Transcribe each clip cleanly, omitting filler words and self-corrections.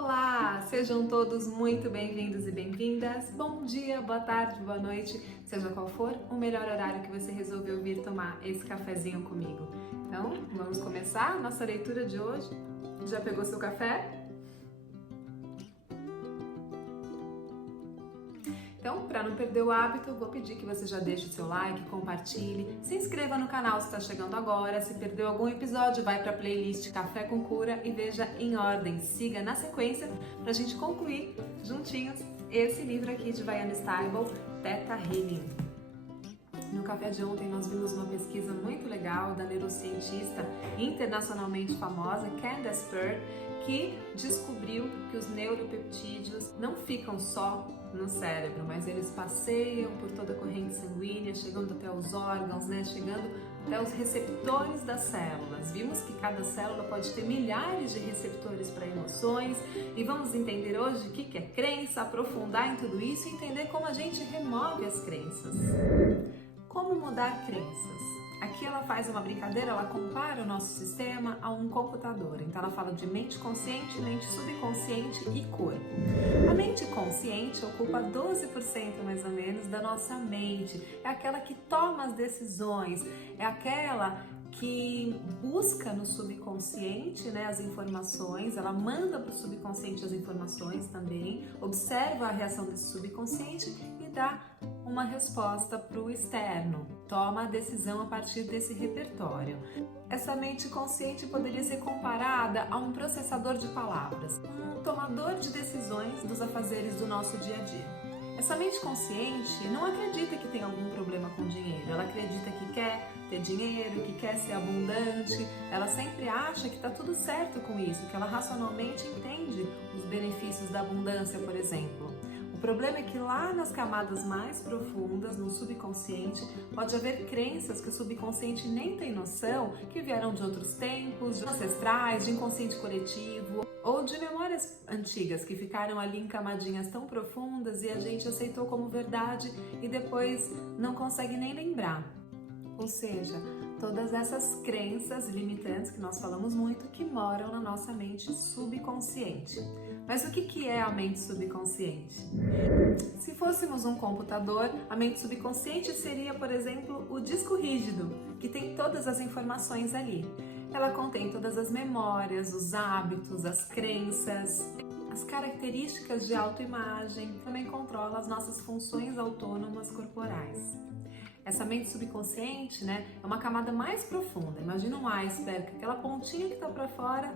Olá, sejam todos muito bem-vindos e bem-vindas. Bom dia, boa tarde, boa noite, seja qual for o melhor horário que você resolveu vir tomar esse cafezinho comigo. Então, vamos começar a nossa leitura de hoje. Já pegou seu café? Então, para não perder o hábito, vou pedir que você já deixe o seu like, compartilhe, se inscreva no canal se está chegando agora, se perdeu algum episódio, vai para a playlist Café com Cura e veja em ordem, siga na sequência para a gente concluir juntinhos esse livro aqui de Diana Stable, Theta Healing. No café de ontem nós vimos uma pesquisa muito legal da neurocientista internacionalmente famosa Candace Pert, que descobriu que os neuropeptídeos não ficam só no cérebro, mas eles passeiam por toda a corrente sanguínea, chegando até os órgãos, chegando até os receptores das células. Vimos que cada célula pode ter milhares de receptores para emoções e vamos entender hoje o que é crença, aprofundar em tudo isso e entender como a gente remove as crenças. Como mudar crenças? Aqui ela faz uma brincadeira, ela compara o nosso sistema a um computador. Então ela fala de mente consciente, mente subconsciente e corpo. A mente consciente ocupa 12% mais ou menos da nossa mente. É aquela que toma as decisões, é aquela que busca no subconsciente as informações, ela manda para o subconsciente as informações também, observa a reação desse subconsciente e dá uma resposta para o externo, toma a decisão a partir desse repertório. Essa mente consciente poderia ser comparada a um processador de palavras, um tomador de decisões dos afazeres do nosso dia a dia. Essa mente consciente não acredita que tem algum problema com dinheiro, ela acredita que quer ter dinheiro, que quer ser abundante, ela sempre acha que está tudo certo com isso, que ela racionalmente entende os benefícios da abundância, por exemplo. O problema é que lá nas camadas mais profundas, no subconsciente, pode haver crenças que o subconsciente nem tem noção, que vieram de outros tempos, de ancestrais, de inconsciente coletivo, ou de memórias antigas que ficaram ali em camadinhas tão profundas e a gente aceitou como verdade e depois não consegue nem lembrar. Ou seja, todas essas crenças limitantes que nós falamos muito que moram na nossa mente subconsciente. Mas o que é a mente subconsciente? Se fôssemos um computador, a mente subconsciente seria, por exemplo, o disco rígido, que tem todas as informações ali. Ela contém todas as memórias, os hábitos, as crenças, as características de autoimagem, também controla as nossas funções autônomas corporais. Essa mente subconsciente, é uma camada mais profunda. Imagina um iceberg, aquela pontinha que está para fora,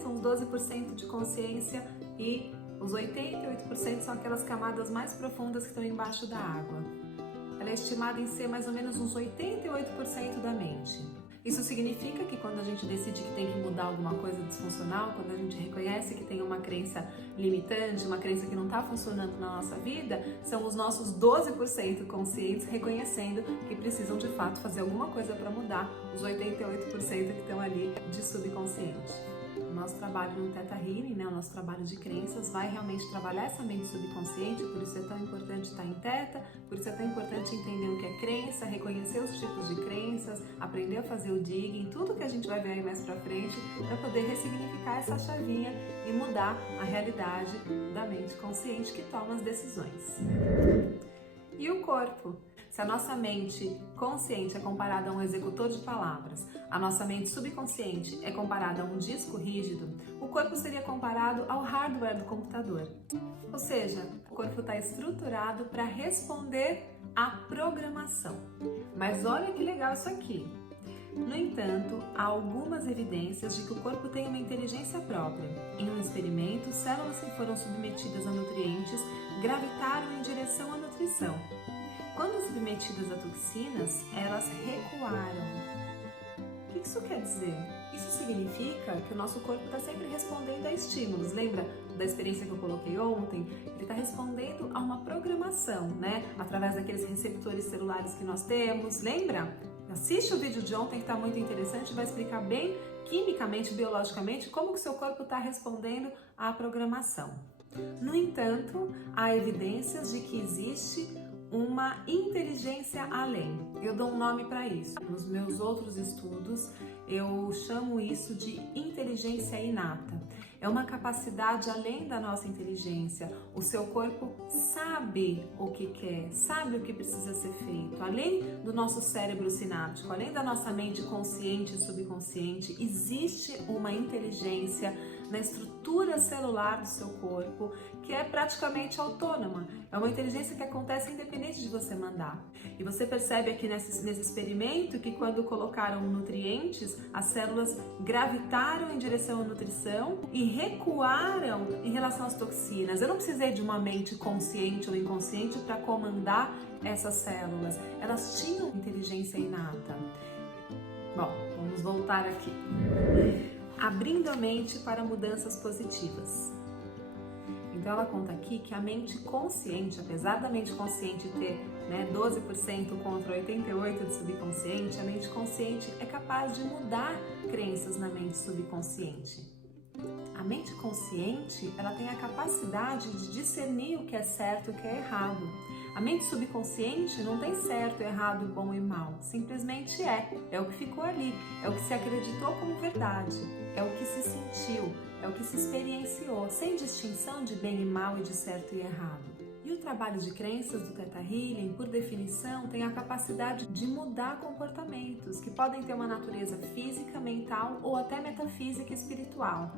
são os 12% de consciência e os 88% são aquelas camadas mais profundas que estão embaixo da água. Ela é estimada em ser mais ou menos uns 88% da mente. Isso significa que quando a gente decide que tem que mudar alguma coisa disfuncional, quando a gente reconhece que tem uma crença limitante, uma crença que não está funcionando na nossa vida, são os nossos 12% conscientes reconhecendo que precisam de fato fazer alguma coisa para mudar os 88% que estão ali de subconsciente. O nosso trabalho no Theta Healing, o nosso trabalho de crenças, vai realmente trabalhar essa mente subconsciente, por isso é tão importante estar em Theta, por isso é tão importante entender o que é crença, reconhecer os tipos de crenças, aprender a fazer o digging, tudo que a gente vai ver aí mais pra frente, para poder ressignificar essa chavinha e mudar a realidade da mente consciente que toma as decisões. E o corpo? Se a nossa mente consciente é comparada a um executor de palavras, a nossa mente subconsciente é comparada a um disco rígido, o corpo seria comparado ao hardware do computador. Ou seja, o corpo está estruturado para responder à programação. Mas olha que legal isso aqui! No entanto, há algumas evidências de que o corpo tem uma inteligência própria. Em um experimento, células que foram submetidas a nutrientes gravitaram em direção à nutrição. Quando submetidas a toxinas, elas recuaram. O que isso quer dizer? Isso significa que o nosso corpo está sempre respondendo a estímulos. Lembra da experiência que eu coloquei ontem? Ele está respondendo a uma programação, através daqueles receptores celulares que nós temos. Lembra? Assiste o vídeo de ontem que está muito interessante, vai explicar bem quimicamente, biologicamente, como que o seu corpo está respondendo à programação. No entanto, há evidências de que existe uma inteligência além. Eu dou um nome para isso. Nos meus outros estudos, eu chamo isso de inteligência inata. é uma capacidade além da nossa inteligência. O seu corpo sabe o que quer, sabe o que precisa ser feito. Além do nosso cérebro sináptico, além da nossa mente consciente e subconsciente, existe uma inteligência na estrutura celular do seu corpo que é praticamente autônoma. É uma inteligência que acontece independente de você mandar. E você percebe aqui nesse experimento que quando colocaram nutrientes, as células gravitaram em direção à nutrição e recuaram em relação às toxinas. Eu não precisei de uma mente consciente ou inconsciente para comandar essas células. Elas tinham inteligência inata. Bom, vamos voltar aqui. Abrindo a mente para mudanças positivas. Então ela conta aqui que a mente consciente, apesar da mente consciente ter 12% contra 88% do subconsciente, a mente consciente é capaz de mudar crenças na mente subconsciente. A mente consciente, ela tem a capacidade de discernir o que é certo e o que é errado. A mente subconsciente não tem certo, errado, bom e mal. Simplesmente é o que ficou ali, é o que se acreditou como verdade, é o que se sentiu, é o que se experienciou, sem distinção de bem e mal e de certo e errado. E o trabalho de crenças do Theta Healing, por definição, tem a capacidade de mudar comportamentos que podem ter uma natureza física, mental ou até metafísica e espiritual.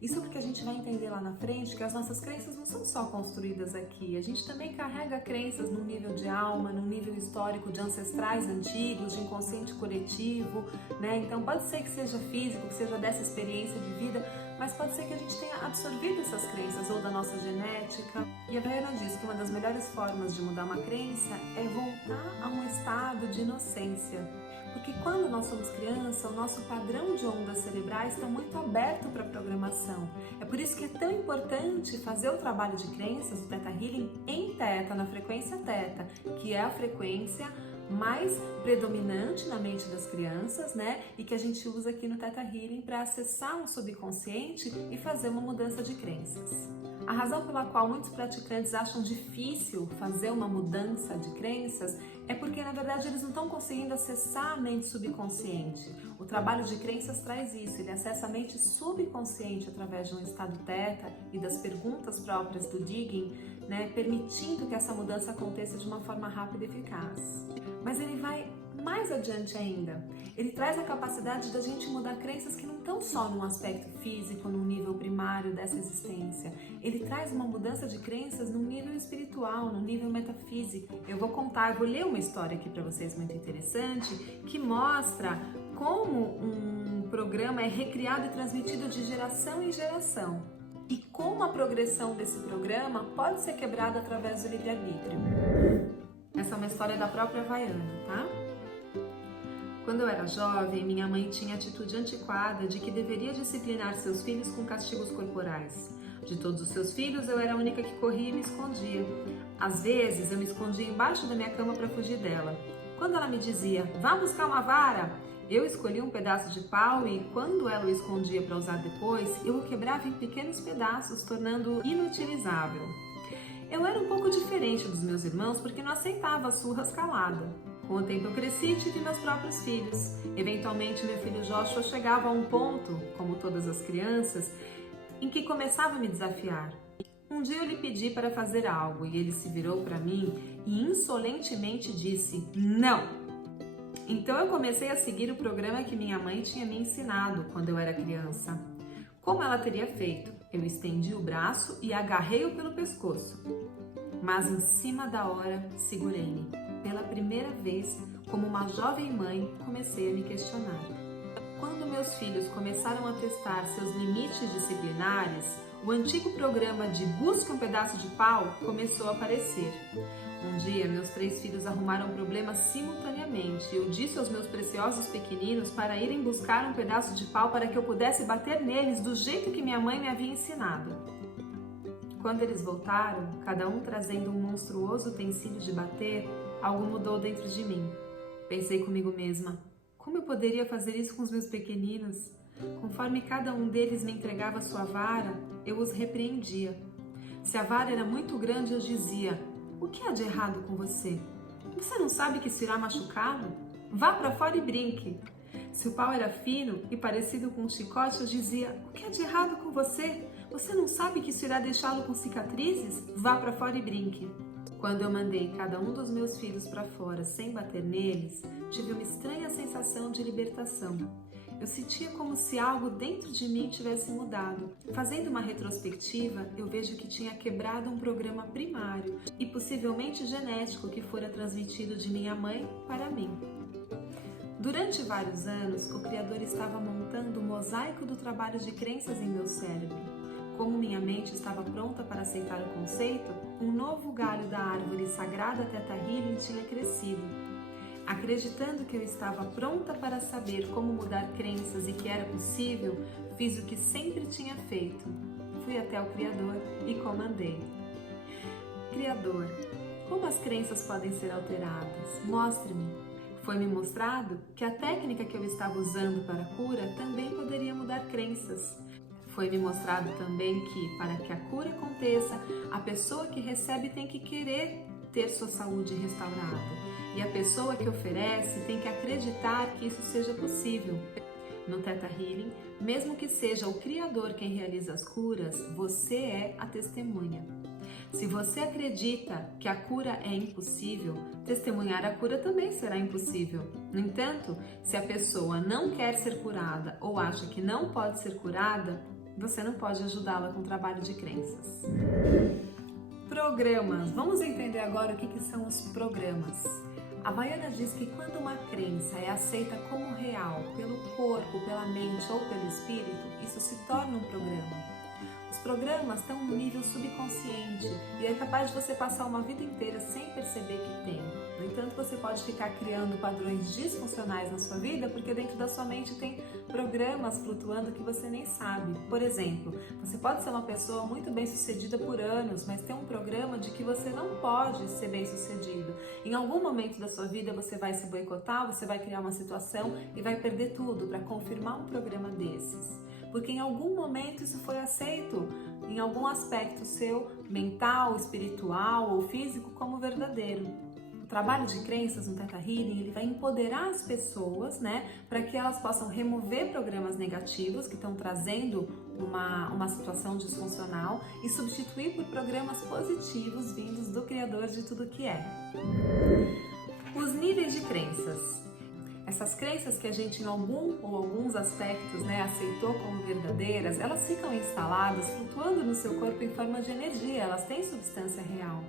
Isso porque a gente vai entender lá na frente que as nossas crenças não são só construídas aqui. A gente também carrega crenças no nível de alma, no nível histórico de ancestrais antigos, de inconsciente coletivo, né? Então pode ser que seja físico, que seja dessa experiência de vida, mas pode ser que a gente tenha absorvido essas crenças ou da nossa genética. E a Diana diz que uma das melhores formas de mudar uma crença é voltar a um estado de inocência. Porque quando nós somos criança, o nosso padrão de ondas cerebrais está muito aberto para a programação. É por isso que é tão importante fazer o trabalho de crenças, o Theta Healing, em Theta, na frequência Theta, que é a frequência mais predominante na mente das crianças, né? E que a gente usa aqui no Theta Healing para acessar um subconsciente e fazer uma mudança de crenças. A razão pela qual muitos praticantes acham difícil fazer uma mudança de crenças é porque, na verdade, eles não estão conseguindo acessar a mente subconsciente. O trabalho de crenças traz isso, ele acessa a mente subconsciente através de um estado Theta e das perguntas próprias do digging, né, permitindo que essa mudança aconteça de uma forma rápida e eficaz. Mas ele vai mais adiante ainda. Ele traz a capacidade da gente mudar crenças que não estão só num aspecto físico, num nível primário dessa existência. Ele traz uma mudança de crenças num nível espiritual, num nível metafísico. Eu vou ler uma história aqui para vocês muito interessante, que mostra como um programa é recriado e transmitido de geração em geração. E como a progressão desse programa pode ser quebrada através do livre-arbítrio. Essa é uma história da própria Havaiana, tá? Quando eu era jovem, minha mãe tinha a atitude antiquada de que deveria disciplinar seus filhos com castigos corporais. De todos os seus filhos, eu era a única que corria e me escondia. Às vezes, eu me escondia embaixo da minha cama para fugir dela. Quando ela me dizia, vá buscar uma vara, eu escolhia um pedaço de pau e, quando ela o escondia para usar depois, eu o quebrava em pequenos pedaços, tornando-o inutilizável. Eu era um pouco diferente dos meus irmãos porque não aceitava as surras calada. Com o tempo eu cresci e tive meus próprios filhos. Eventualmente, meu filho Joshua chegava a um ponto, como todas as crianças, em que começava a me desafiar. Um dia eu lhe pedi para fazer algo e ele se virou para mim e insolentemente disse, não! Então eu comecei a seguir o programa que minha mãe tinha me ensinado quando eu era criança. Como ela teria feito? Eu estendi o braço e agarrei-o pelo pescoço. Mas em cima da hora, segurei-me. Pela primeira vez, como uma jovem mãe, comecei a me questionar. Quando meus filhos começaram a testar seus limites disciplinares, o antigo programa de busque um pedaço de pau começou a aparecer. Um dia, meus 3 filhos arrumaram problemas simultaneamente e eu disse aos meus preciosos pequeninos para irem buscar um pedaço de pau para que eu pudesse bater neles do jeito que minha mãe me havia ensinado. Quando eles voltaram, cada um trazendo um monstruoso utensílio de bater, algo mudou dentro de mim. Pensei comigo mesma, como eu poderia fazer isso com os meus pequeninos? Conforme cada um deles me entregava sua vara, eu os repreendia. Se a vara era muito grande, eu dizia, o que há de errado com você? Você não sabe que isso irá machucá-lo? Vá para fora e brinque. Se o pau era fino e parecido com um chicote, eu dizia: o que é de errado com você? Você não sabe que isso irá deixá-lo com cicatrizes? Vá para fora e brinque. Quando eu mandei cada um dos meus filhos para fora sem bater neles, tive uma estranha sensação de libertação. Eu sentia como se algo dentro de mim tivesse mudado. Fazendo uma retrospectiva, eu vejo que tinha quebrado um programa primário e possivelmente genético que fora transmitido de minha mãe para mim. Durante vários anos, o Criador estava montando o mosaico do trabalho de crenças em meu cérebro. Como minha mente estava pronta para aceitar o conceito, um novo galho da árvore sagrada Theta Healing tinha crescido. Acreditando que eu estava pronta para saber como mudar crenças e que era possível, fiz o que sempre tinha feito. Fui até o Criador e comandei: Criador, como as crenças podem ser alteradas? Mostre-me. Foi-me mostrado que a técnica que eu estava usando para a cura também poderia mudar crenças. Foi-me mostrado também que, para que a cura aconteça, a pessoa que recebe tem que querer ter sua saúde restaurada. E a pessoa que oferece tem que acreditar que isso seja possível. No Theta Healing, mesmo que seja o Criador quem realiza as curas, você é a testemunha. Se você acredita que a cura é impossível, testemunhar a cura também será impossível. No entanto, se a pessoa não quer ser curada ou acha que não pode ser curada, você não pode ajudá-la com o trabalho de crenças. Programas. Vamos entender agora o que são os programas. A Baiana diz que quando uma crença é aceita como real pelo corpo, pela mente ou pelo espírito, isso se torna um programa. Os programas estão no nível subconsciente e é capaz de você passar uma vida inteira sem perceber que tem. No entanto, você pode ficar criando padrões disfuncionais na sua vida porque dentro da sua mente tem programas flutuando que você nem sabe. Por exemplo, você pode ser uma pessoa muito bem sucedida por anos, mas tem um programa de que você não pode ser bem sucedido. Em algum momento da sua vida você vai se boicotar, você vai criar uma situação e vai perder tudo para confirmar um programa desses. Porque em algum momento isso foi aceito, em algum aspecto seu, mental, espiritual ou físico, como verdadeiro. O trabalho de crenças no Theta Healing, ele vai empoderar as pessoas, para que elas possam remover programas negativos que estão trazendo uma situação disfuncional e substituir por programas positivos vindos do Criador de tudo que é. Os níveis de crenças. Essas crenças que a gente em algum ou alguns aspectos aceitou como verdadeiras, elas ficam instaladas, flutuando no seu corpo em forma de energia, elas têm substância real.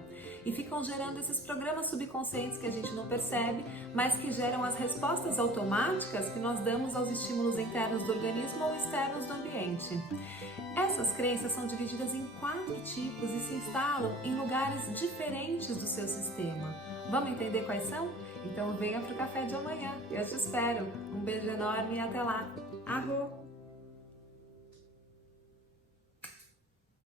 E ficam gerando esses programas subconscientes que a gente não percebe, mas que geram as respostas automáticas que nós damos aos estímulos internos do organismo ou externos do ambiente. Essas crenças são divididas em 4 tipos e se instalam em lugares diferentes do seu sistema. Vamos entender quais são? Então venha para o café de amanhã. Eu te espero. Um beijo enorme e até lá. Arro!